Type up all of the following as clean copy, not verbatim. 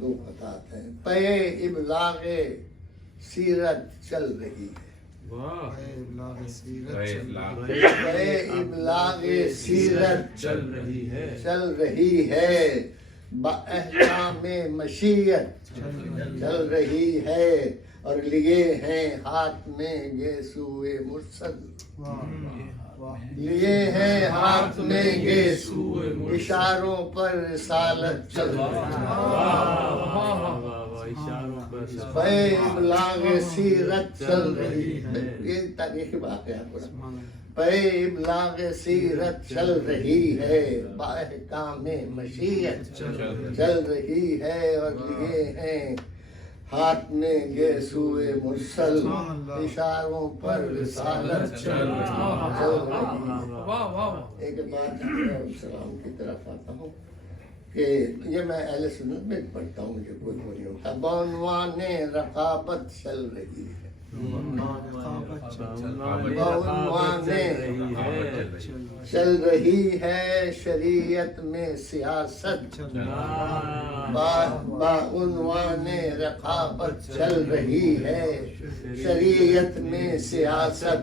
دو خطات ہیں. پے ابلاغ سیرت چل رہی ہے. پے ابلاغ سیرت چل رہی ہے. باحکام مشیت چل رہی ہے. اور لیے ہیں ہاتھ میں گیسوئے مرسل. لیے ہیں ہاتھ میں گیسو اشاروں پر رسالت چل رہی ہے. پے ابلاغ سیرت چل رہی ہے. یہ تاریخی واقعہ پورا. پے ابلاغ سیرت چل رہی ہے. باحکام مشیت چل رہی ہے. اور لیے ہیں ہاتھ میں گیسوئے مرسل اشاروں پر رسالت چل رہی ہے. ایک بات السلام کی طرف آتا ہوں کہ یہ میں اہل سنت میں پڑھتا ہوں, مجھے کوئی وہ نہیں ہوتا. بعنوان رقابت چل رہی ہے. چل رہی ہے شریعت میں سیاست. بعنوان رقابت چل رہی ہے شریعت میں سیاست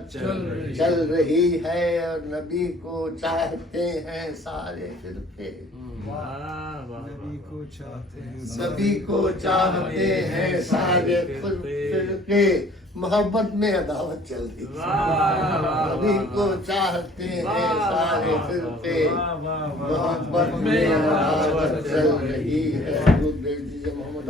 چل رہی ہے. اور نبی کو چاہتے ہیں سارے فرقے. نبی کو چاہتے ہیں سارے فرقے. محبت میں عداوت چل رہی ہے. نبی کو چاہتے ہیں سارے فرقے. محبت میں عداوت چل رہی ہے. درود بھیج دیجیے محمد.